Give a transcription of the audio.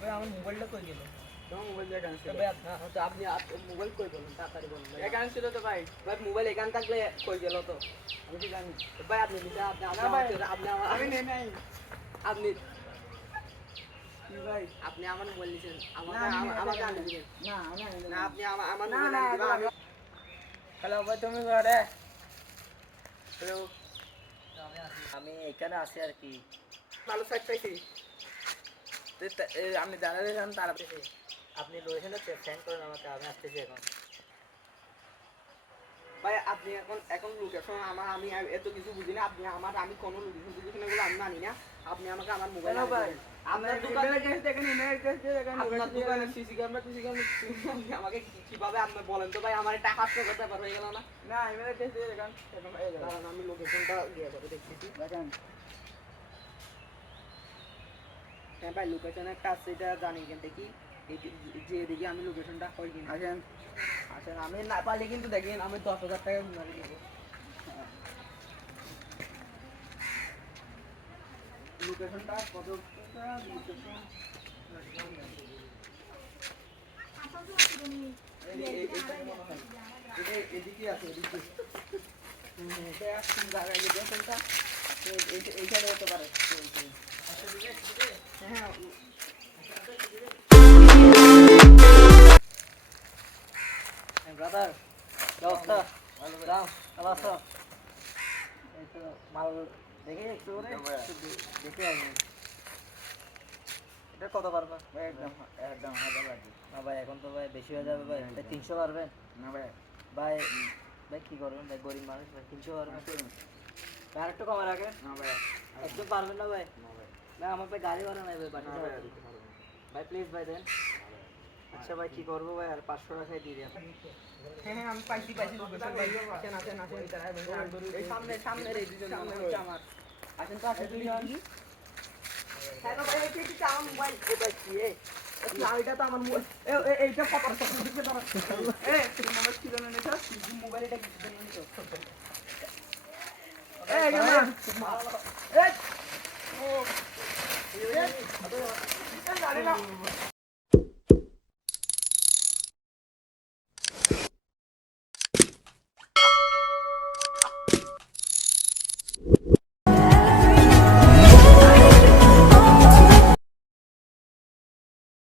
ভাই আমার মোবাইলটা কই গেল? তোমার মোবাইল দিয়ে গান ছিল। ভাই তো আপনি মোবাইল কই বলুন তাড়াতাড়ি বলুন ভাই। গান ছিল তো ভাই। ভাই মোবাইল এখান থাকলে কই গেল তো? আমি কি জানি। ভাই আপনি নিতে আপনি না ভাই, আপনি আমার আমি নেই নাই। আপনি কি ভাই? আপনি আমার মোবাইল নিছেন না, আমি নেই, আমাকে না, আনি দিবেন। না, আমি আনি না আপনি আমার না, মোবাইল না, আনি দিবেন। আমি হ্যালো ভাই, তুমি ঘরে? হ্যালো আমি এখানে আছি আর কি। ভালো সাইড পাইছি। আপনি যারা যান তারা আপনি লোকেশনটা সেন্ড করেন আমাকে, আমি আসতেছি এখন। ভাই আপনি এখন লোকেশন আমি এত কিছু বুঝি না। আপনি আমি কোনো লোকেশন এগুলো আমি মানি না। আপনি আমাকে আমার মোবাইল ভাই আপনার দোকানে গেছে দেখেন, ইমেল গেছে দেখেন, আপনার দোকানে সিসি ক্যামেরা আপনি আমাকে কিভাবে আপনি বলেন তো ভাই, আমার টাকা হাসপাতাল ব্যাপার হয়ে গেল না। না, ইমেল গেছে দেখেন, এখন এই দেখেন। কারণ আমি লোকেশনটা দিয়ে করে দেখতেছি। দেখেন হ্যাঁ ভাই লোকেশনের কাজ সেটা জানি কিন্তু কি যে দেখি আমি লোকেশনটা কই কিনা। আসেন, আসেন আমি না পারলে কিন্তু দেখেন আমি 10,000 টাকা মারি দেবো। লোকেশনটা কত লোকেশন এদিকে আছে এদিকে। এটা কোন জায়গায় লোকেশনটা এইখানে হতে পারে। হ্যাঁ ব্রাদার ব্যবস্থা দাও ভালো আছো? এই তো মাল দেখে একটু করে দেখে আসবো। এটা কত পারবা? একদম একদম হাজার লাগবে। না ভাই এখন তো ভাই বেশি হয়ে যাবে ভাই। ভাই 300 পারবেন? না ভাই, ভাই ভাই কি করবেন ভাই, গরিব মানুষ ভাই 300 পারবেন? ভাই আরেকটু কমে রাখেন। না ভাই, একদম পারবেন না ভাই? না ভাই, ভাই আমার ভাই গাড়ি ভাড়া নাই ভাই বাড়ি না যাওয়ার ভাই, জন্য। দিতে পারবো না। ভাই প্লিজ ভাই দেন। আচ্ছা ভাই কি করবো ভাই, আর 500 টাকায় দিয়ে দেন। হ্যাঁ হ্যাঁ, আমি পাইছি লোকেশন ভাই। আসেন আসেন আসেন, এই সামনে এই দুজন সামনে মনে ওই। হচ্ছে আমার। আসেন তো আসেন দুজন। হ্যাঁ ভাই এই কি আমার মোবাইল এটা কি না এটা তো আমার মোবাইল। এইটা কত দিতে দাঁড়া। তুমি মোবাইল ছিল না এটা? মোবাইল এটা কি জন্য নিছো? এই গেল এই ও এই গাড়ি না